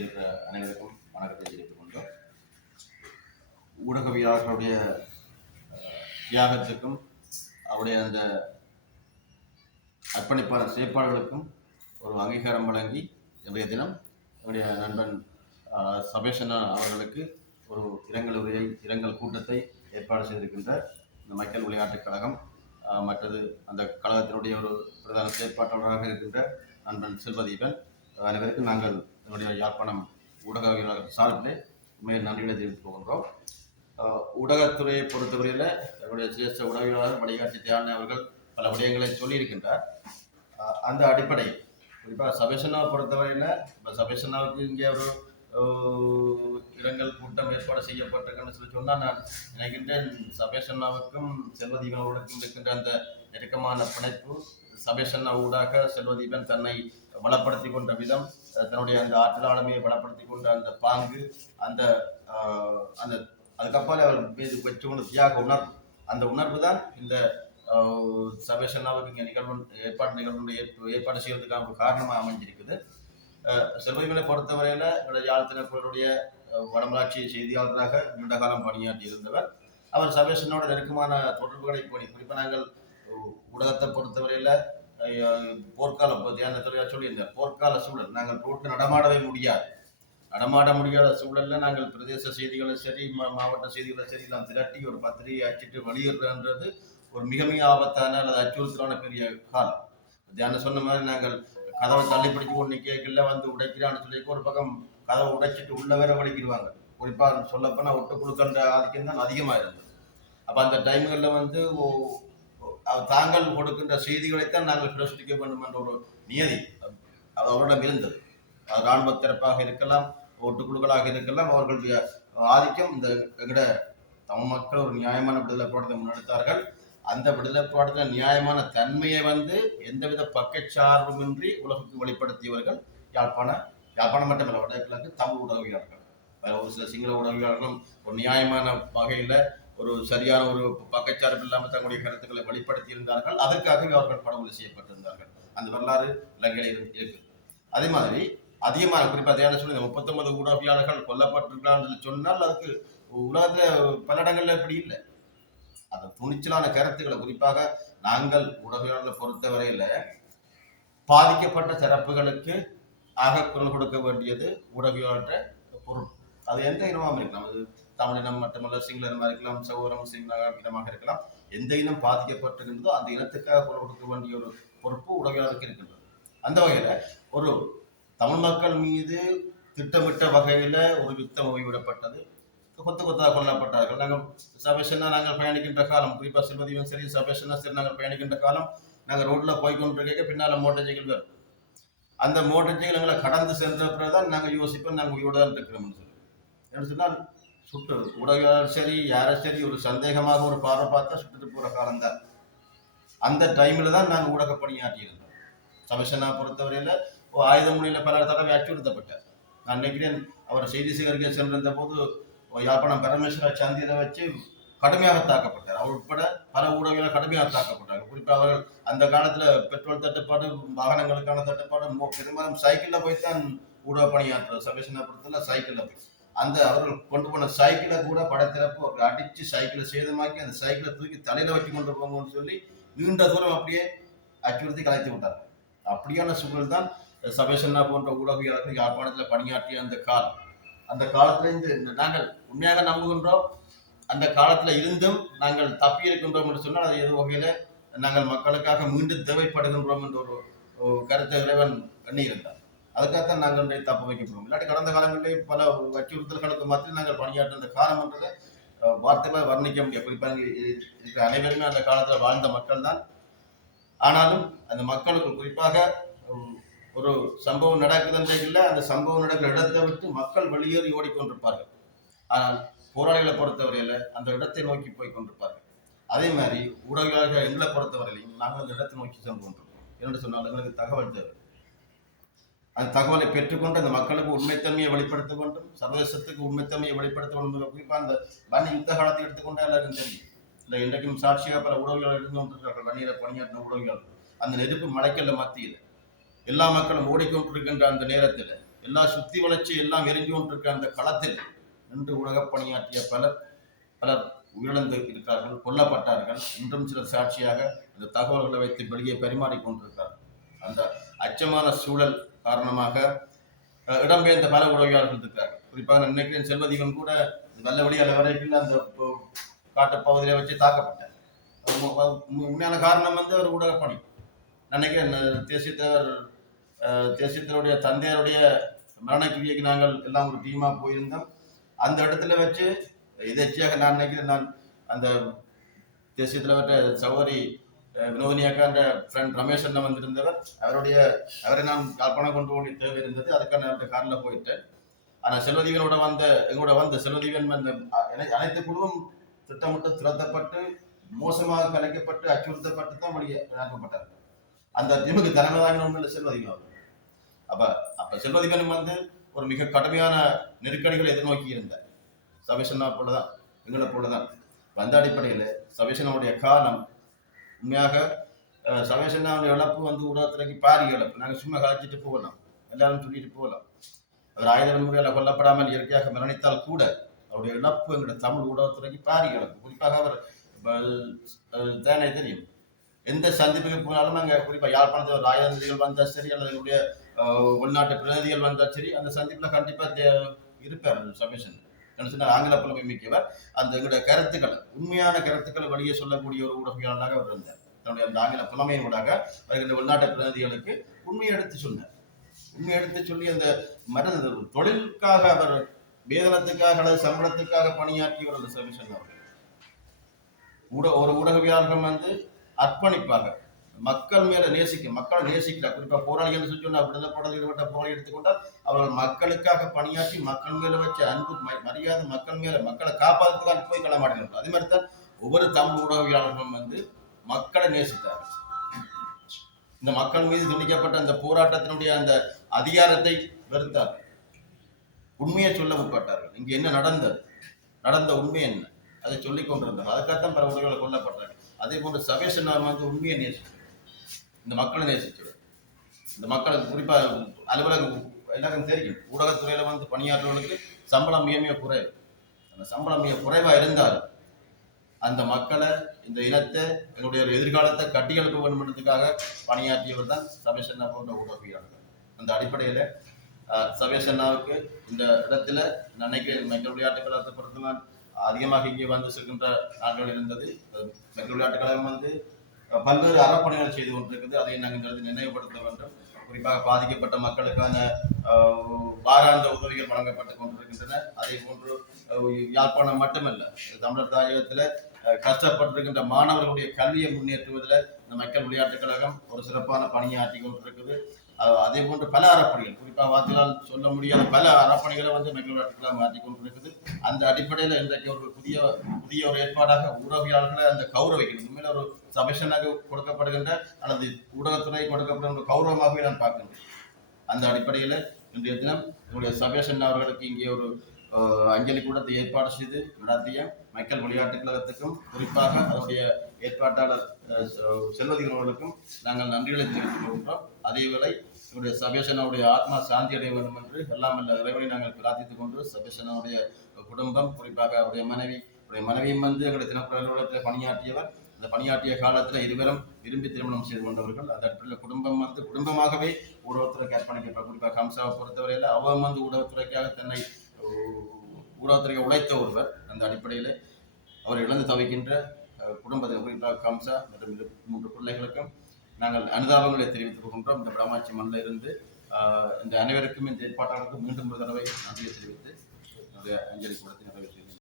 இருக்கிற அனைவருக்கும் வணக்கத்தை தெரிவித்துக் கொண்டோம். ஊடகவியலாளர்களுடைய தியாகத்துக்கும் அவருடைய அந்த அர்ப்பணிப்பான செயற்பாடுகளுக்கும் ஒரு அங்கீகாரம் வழங்கி இன்றைய தினம் என்னுடைய நண்பன் சபேஷனா அவர்களுக்கு ஒரு இரங்கல் கூட்டத்தை ஏற்பாடு செய்திருக்கின்ற இந்த மக்கள் விளையாட்டுக் கழகம், மற்றது அந்த கழகத்தினுடைய ஒரு பிரதான செயற்பாட்டாளராக இருக்கின்ற நண்பன் செல்வதீபன் அனைவருக்கும் நாங்கள் என்னுடைய யாழ்ப்பாணம் ஊடகவியலாளர் சார்பிலே உண்மையில் நன்றிகளை தெரிவித்துக் கொள்கின்றோம். ஊடகத்துறையை பொறுத்தவரையில் என்னுடைய சிரேஷ்ட ஊடகவியலாளர் வழிகாட்டி தியானி அவர்கள் பல விடயங்களை சொல்லியிருக்கின்றார். அந்த அடிப்படை குறிப்பாக சபேஷனாவை பொறுத்தவரையில் இப்போ சபேஷனாவுக்கு இங்கே ஒரு இரங்கல் கூட்டம் ஏற்பாடு செய்யப்பட்டிருக்குன்னு சொன்னால் நான் நினைக்கின்றேன் சபேஷன்னாவுக்கும் செல்வதீபனுக்கும் இருக்கின்ற அந்த நெருக்கமான பிணைப்பு, சபேஷன்னா ஊடாக செல்வதீபன் தன்னை வளப்படுத்தி கொண்ட விதம், தன்னுடைய அந்த ஆற்றல் ஆளுமையை வளப்படுத்தி கொண்ட அந்த பாங்கு, அந்த அந்த அதுக்கப்புறம் அவர் வச்சு கொண்ட தியாக உணர்வு, அந்த உணர்வு தான் இந்த சபேஷன்னாவுக்கு இங்கே ஏற்பாடு செய்வதற்கான ஒரு காரணமாக அமைஞ்சிருக்குது. செல்வதீபனை பொறுத்தவரையில் என்னுடைய யாழ்த்தினர்களுடைய வடமராட்சி செய்தியாளராக நீண்ட காலம் பணியாற்றி இருந்தவர். அவர் சபேஷனோட நெருக்கமான தொடர்புகளை குறிப்பாக நாங்கள் ஊடகத்தை பொறுத்தவரையில் போர்க்கால தியானத்துறையாக சொல்லியிருந்தார். போர்க்கால சூழல், நாங்கள் ரோட்டு நடமாட முடியாத சூழலில் நாங்கள் பிரதேச செய்திகளை சரி, மாவட்ட செய்திகளை சரி எல்லாம் திரட்டி ஒரு பத்திரிகை அச்சிட்டு வெளியிடுறன்றது ஒரு மிக மிக ஆபத்தான அல்லது அச்சுறுத்தலான பெரிய காலம். தியானம் சொன்ன மாதிரி நாங்கள் கதவை தள்ளி பிடிச்சு கொண்டு கேட்கல வந்து உடைக்கிறான்னு சொல்லி ஒரு பக்கம் கதவை உடைச்சிட்டு உள்ள வேற வலிக்கிடுவாங்க. குறிப்பாக சொல்லப்போனால் ஒட்டு குழுக்கின்ற ஆதிக்கம் தான் அதிகமாக இருந்தது. அப்போ அந்த டைம்களில் வந்து தாங்கள் கொடுக்கின்ற செய்திகளைத்தான் நாங்கள் பிரசுரிக்க வேண்டும் என்ற ஒரு நியதி அது அவரிடம் இருந்தது. இராணுவ தரப்பாக இருக்கலாம், ஒட்டுக்குழுக்களாக இருக்கலாம், அவர்களுடைய ஆதிக்கம் இந்த எங்கட தமிழ் மக்கள் ஒரு நியாயமான விடுதலை போராட்டத்தை முன்னெடுத்தார்கள். அந்த விடுதலை போராட்டத்தின் நியாயமான தன்மையை வந்து எந்தவித பக்கச்சார்புமின்றி உலகுக்கு வெளிப்படுத்தியவர்கள் யாழ்ப்பாணம் மட்டுமல்ல வடகிழக்கு தமிழ் ஊடகவியலாளர்கள். ஒரு சில சிங்கள ஊடகவியலாளர்களும் ஒரு நியாயமான வகையில் ஒரு சரியான ஒரு பக்கச்சார்பு இல்லாமல் தங்களுடைய கருத்துக்களை வெளிப்படுத்தி இருந்தார்கள். அதற்காகவே அவர்கள் படுகொலை செய்யப்பட்டிருந்தார்கள். அந்த வரலாறு இலங்கையில் இருக்கு. அதே மாதிரி அதிகமான குறிப்பாக சொல்லி 39 ஊடகவியலாளர்கள் கொல்லப்பட்டிருக்கிறார்கள் சொன்னால் அதுக்கு உலகத்தில் பல இடங்கள்ல எப்படி இல்லை. அந்த துணிச்சலான கருத்துக்களை குறிப்பாக நாங்கள் ஊடகவியலாளர்களை பொறுத்தவரையில பாதிக்கப்பட்ட தரப்புகளுக்கு குரல் கொடுக்க வேண்டியது ஊடகவியலாளர் பொருள். அது எந்த இனமாக இருக்கலாம், அது தமிழ் இனம் மட்டுமல்ல, சிங்கள இனமாக இருக்கலாம், சகோதர முஸ்லிம் இனமாக இருக்கலாம். எந்த இனம் பாதிக்கப்பட்டிருக்கின்றதோ அந்த இனத்துக்காக குரல் கொடுக்க வேண்டிய ஒரு பொறுப்பு ஊடகவியலாளருக்கு இருக்கின்றது. அந்த வகையில ஒரு தமிழ் மக்கள் மீது திட்டமிட்ட வகையில ஒரு யுத்தம் ஓய்விடப்பட்டது. கொத்தாக கொல்லப்பட்டார்கள். நாங்கள் சபேஷனா நாங்கள் பயணிக்கின்ற காலம், குறிப்பாக செல்வதீபன் சரி சபேஷனா சரி நாங்கள் பயணிக்கின்ற காலம், நாங்கள் ரோட்ல போய்கொண்டிருக்க பின்னால மோட்டர் சைக்கிள் வரும். அந்த மோட்டர் சைக்கிள் எங்களை கடந்து சென்ற பிறகுதான் நாங்கள் யோசிப்போம் நாங்கள் உயிரோட தான் இருக்கிறோம்னு சொல்லி. என்ன சொன்னால் சுட்டு ஊடகவியலாளர் சரி யாரை சரி ஒரு சந்தேகமாக ஒரு பார்வை பார்த்தா சுட்டுட்டு போற காலம்தான். அந்த டைம்ல தான் நாங்கள் ஊடக பணியாற்றி இருந்தோம். சபேஷனா பொறுத்தவரையில ஆயுத மொழியில பல தடவை அச்சுறுத்தப்பட்டார். நான் நினைக்கிறேன் அவர் செய்தி சேகரிக்க சென்றிருந்த போது யாழ்ப்பாணம் பரமேஸ்வர சந்திரை வச்சு கடுமையாக தாக்கப்பட்டார். அவர் உட்பட பல ஊடகங்கள் கடுமையாக தாக்கப்பட்டார்கள். குறிப்பாக அவர்கள் அந்த காலத்துல பெட்ரோல் தட்டுப்பாடு, வாகனங்களுக்கான தட்டுப்பாடு, பெரும்பாலும் சைக்கிள்ல போய்தான் ஊடக பணியாற்றுறது. சபேஷனா பொறுத்தல சைக்கிள்ல போய் அந்த அவர்கள் கொண்டு போன சைக்கிளை கூட படத்திறப்பு அடிச்சு சைக்கிளை சேதமாக்கி அந்த சைக்கிளை தூக்கி தலையில வச்சு கொண்டு போங்கன்னு சொல்லி நீண்ட தூரம் அப்படியே அச்சுறுத்தி கலைத்து விட்டார்கள். அப்படியான சூழல் தான் சபேஷன்னா போன்ற ஊடகவியலாளர்கள் யாழ்ப்பாணத்தில் பணியாற்றிய அந்த காலம். அந்த காலத்திலிருந்து நாங்கள் உண்மையாக நம்புகின்றோம். அந்த காலத்துல இருந்தும் நாங்கள் தப்பி இருக்கின்றோம் என்று சொன்னால் அது எது வகையில நாங்கள் மக்களுக்காக மீண்டும் தேவைப்படுகின்றோம் என்ற ஒரு கருத்தை இறைவன் எண்ணியிருந்தார். அதுக்காகத்தான் நாங்கள் தப்பு வைக்கப்படுவோம். இல்லாட்டி கடந்த காலங்களிலே பல அச்சுறுத்தல்களுக்கு மத்தியில் நாங்கள் பணியாற்ற அந்த காலம் என்றதை வார்த்தைகளை வர்ணிக்க முடியாது. குறிப்பாக இருக்கிற அனைவருமே அந்த காலத்தில் வாழ்ந்த மக்கள் தான். ஆனாலும் அந்த மக்களுக்கு குறிப்பாக ஒரு சம்பவம் நடக்குதுன்றதில்லை, அந்த சம்பவம் நடக்கிற இடத்தை விட்டு மக்கள் வெளியேறி ஓடிக்கொண்டிருப்பார்கள். ஆனால் போராளிகளை பொறுத்தவரையில அந்த இடத்தை நோக்கி போய் கொண்டிருப்பார்கள். அதே மாதிரி ஊடகவியலாளர்கள் எங்களை பொறுத்தவரையிலையும் நாங்கள் அந்த இடத்தை நோக்கி சென்று கொண்டிருக்கோம். என்று சொன்னால் எங்களுக்கு தகவல் தேவை. அந்த தகவலை பெற்றுக்கொண்டு அந்த மக்களுக்கு உண்மைத்தன்மையை வெளிப்படுத்த வேண்டும், சர்வதேசத்துக்கு உண்மைத்தன்மையை வெளிப்படுத்த வேண்டும். குறிப்பாக அந்த வன்னி யுத்த காலத்தை எடுத்துக்கொண்டு எல்லாருக்கும் தெரியும். இந்த இன்றைக்கும் சாட்சியாக பல ஊடகங்கள் இருந்து கொண்டிருக்கிறார்கள். வன்னியில பணியாற்றின ஊடகங்கள் அந்த நெருப்பு மலைக்கல்ல மத்தியில் எல்லா மக்களும் ஓடிக்கொண்டிருக்கின்ற அந்த நேரத்தில் எல்லா சுத்தி வளர்ச்சி எல்லாம் எரிஞ்சு கொண்டிருக்க அந்த களத்தில் நின்று ஊடக பணியாற்றிய பலர் உயிரிழந்து இருக்கிறார்கள், கொல்லப்பட்டார்கள். இன்றும் சிலர் சாட்சியாக அந்த தகவல்களை வைத்து வெளியே பரிமாறிக்கொண்டிருக்கிறார்கள். அந்த அச்சமான சூழல் காரணமாக இடம்பெயர்ந்த பல உதவியாளர்கள் இருக்கிறார்கள். குறிப்பாக நான் நினைக்கிறேன் செல்வதீவன் கூட நல்லபடியாக வரைக்கும் அந்த காட்டு பகுதியை வச்சு தாக்கப்பட்டார். உண்மையான காரணம் அவர் ஊடக பணி. நினைக்கிறேன் தேசியத்தினுடைய தந்தையருடைய மரணக்கிரியைக்கு நாங்கள் எல்லாம் ஒரு டீமா போயிருந்தோம். அந்த இடத்துல வச்சு எதேச்சியாக நான் நினைக்கிறேன், நான் அந்த தேசியத்தில் வர சகோதரி வினோதினியாக்கான்ற ஃப்ரெண்ட் ரமேஷ் அண்ணன் வந்திருந்தவர், அவரை நான் கல்பனை கொண்டு போக தேவை இருந்தது. அதுக்கான காரில் போயிட்டேன். ஆனால் எங்களோட வந்த செல்வதீவன் அனைத்து குழுவும் திட்டமிட்டு திரட்டப்பட்டு மோசமாக கலைக்கப்பட்டு அச்சுறுத்தப்பட்டு தான் வெளியே இறக்கப்பட்டார். அந்த டீமுக்கு தலைமைதாங்க உண்மையில செல்வதீவன். அப்ப செல்வதீவன் ஒரு மிக கடுமையான நெருக்கடிகளை எதிர்நோக்கி இருந்தார். சபேஷனா போலதான், எங்களை போலதான். அந்த அடிப்படையில் சபேஷனுடைய காலம் உண்மையாக சபேஷனாவுடைய இழப்பு ஊடகத்துறைக்கு பாரிய இழப்பு. நாங்கள் சும்மா கழிச்சிட்டு போகலாம், எல்லாரும் சொல்லிட்டு போகலாம். அவர் ஆயுத முறையில் கொல்லப்படாமல் இயற்கையாக மரணித்தால் கூட அவருடைய இழப்பு எங்களுடைய தமிழ் ஊடகத்துறைக்கு பாரிய இழப்பு. குறிப்பாக அவர் தேனை தெரியும், எந்த சந்திப்புக்கு போனாலும் அங்கே குறிப்பாக யாழ்ப்பாணத்தில் ராஜதந்திரிகள் வந்தால் சரி, அல்லது எங்களுடைய உள்நாட்டு பிரதிநிதிகள் வந்தால் சரி, அந்த சந்திப்பில் கண்டிப்பாக இருப்பார் சபேஷன். ஆங்கில புலமை மிக்கவர். அந்த எங்களுடைய கருத்துக்களை, உண்மையான கருத்துக்களை வெளியே சொல்லக்கூடிய ஒரு ஊடகவியலாளராக அவர் இருந்தார். தன்னுடைய அந்த ஆங்கில புலமையின் ஊடாக அவர்களுடைய உள்நாட்டு பிரதிநிதிகளுக்கு உண்மையை எடுத்து சொன்னார். உண்மையை எடுத்து சொல்லி அந்த மருந்து தொழிலுக்காக அவர் வேதனத்துக்காக அல்லது சம்பளத்துக்காக பணியாற்றியவர் அந்த சபேஷன் அவர்கள். ஒரு ஊடகவியலாளர்கள் அர்ப்பணிப்பாக மக்கள் மேல மக்களை நேசிக்கிறார். குறிப்பா போராளிகள் சொன்னா விடுதலை போராளிகள் ஈடுபட்ட போராளி எடுத்துக்கொண்டால் அவர்கள் மக்களுக்காக பணியாற்றி மக்கள் மேல வச்ச அன்பு மரியாதை, மக்களை காப்பாற்றுக்காக போய் களமாடினார்கள். அதே மாதிரி தான் ஒவ்வொரு தமிழ் ஊடகவியலாளர்களும் மக்களை நேசித்தார். இந்த மக்கள் மீது துணிக்கப்பட்ட அந்த போராட்டத்தினுடைய அந்த அதிகாரத்தை வெறுத்தார். உண்மையை சொல்ல முற்பட்டார்கள். இங்க என்ன நடந்த உண்மை என்ன, அதை சொல்லிக் கொண்டிருந்தார். அதுக்காகத்தான் பல உறவுகளை கொல்லப்பட்டார்கள். அதே போன்று சபேஷன் உண்மையை நேசித்தார், இந்த மக்களை நேசித்தார். இந்த மக்களை குறிப்பா அலுவலகம் எல்லாருக்கும் தெரியும், ஊடகத்துறையில பணியாற்றுவர்களுக்கு சம்பளம் மிக குறைவு. அந்த சம்பளம் மிக குறைவா இருந்தால் அந்த மக்களை, இந்த இனத்தை, என்னுடைய எதிர்காலத்தை கட்டியெழுப்ப வேண்டும் என்பதற்காக பணியாற்றியவர் தான் சபேஷன்னா போன்ற ஊடகவியலாளர்கள். அந்த அடிப்படையில சபேஷன்னாவுக்கு இந்த இடத்துல நினைக்கிறேன் மக்கள் விளையாட்டுக் கழகத்தை பொறுத்தவரை அதிகமாக இங்கே செல்கின்ற நாட்கள் இருந்தது. மக்கள் விளையாட்டுக் கழகம் பல்வேறு அறப்பணிகள் செய்து கொண்டிருக்குது. அதை நாங்கள் நினைவுபடுத்த வேண்டும். குறிப்பாக பாதிக்கப்பட்ட மக்களுக்கான வாராந்த உதவிகள் வழங்கப்பட்டுக் கொண்டிருக்கின்றன. அதே போன்று யாழ்ப்பாணம் மட்டுமல்ல, தமிழர் தாயகத்தில் கஷ்டப்பட்டிருக்கின்ற மாணவர்களுடைய கல்வியை முன்னேற்றுவதில் இந்த மக்கள் விளையாட்டுக் கழகம் ஒரு சிறப்பான பணியாற்றி கொண்டிருக்குது. அதே போன்று பல அறப்பணிகள், குறிப்பாக வாத்தியால் சொல்ல முடியாத பல அறப்பணிகளை மக்கள் விளையாட்டுக் கழகம் மாற்றி கொண்டிருக்குது. அந்த அடிப்படையில் இன்றைக்கு ஒரு புதிய ஒரு ஏற்பாடாக ஊடகவியலாளர்களை அந்த கௌரவிக்கணும். உண்மையில ஒரு சபேஷனாக கொடுக்கப்படுகின்ற அல்லது ஊடகத்துறை கொடுக்கப்படுகின்ற கௌரவமாகவே நான் பார்க்கின்றேன். அந்த அடிப்படையில் இன்றைய தினம் என்னுடைய சபேஷன் அவர்களுக்கு இங்கே ஒரு அஞ்சலி கூடத்தை ஏற்பாடு செய்து நடத்திய மக்கள் விளையாட்டுக் கழகத்துக்கும் குறிப்பாக அதனுடைய ஏற்பாட்டாளர் செல்வதிகள் அவர்களுக்கும் நாங்கள் நன்றிகளை தெரிவித்துக் கொள்கின்றோம். அதேவேளை என்னுடைய சபேஷனுடைய ஆத்மா சாந்தி அடைய வேண்டும் என்று எல்லாம் அல்ல இறைவனை நாங்கள் பிரார்த்தித்துக் கொண்டு, சபேஷனுடைய குடும்பம், குறிப்பாக அவருடைய மனைவியும் எங்களுடைய தினப்புற அலுவலகத்தில் பணியாற்றியவர். அந்த பணியாற்றிய காலத்தில் இருவரும் விரும்பி திருமணம் செய்து கொண்டவர்கள். அந்த அடிப்படையில் குடும்பம் குடும்பமாகவே ஊடகத்துறைக்கு அர்ப்பணிக்கப்பட்ட, குறிப்பாக ஹம்சாவை பொறுத்தவரையில் அவர் ஊடகத்துறைக்காக தன்னை ஊடகத்துறைக்கு உழைத்த ஒருவர். அந்த அடிப்படையில் அவர் இழந்து தவிக்கின்ற குடும்பத்தில் குறிப்பாக ஹம்சா மற்றும் 3 பிள்ளைகளுக்கும் நாங்கள் அனுதாபங்களை தெரிவித்துக் கொள்கின்றோம். இந்த விடாமாச்சி மண்ணில் இருந்து இந்த அனைவருக்கும், இந்த ஏற்பாட்டாளருக்கும் மீண்டும் ஒரு தடவை நன்றியை தெரிவித்து என்னுடைய அஞ்சலி கூடத்தை நிறைவேற்றி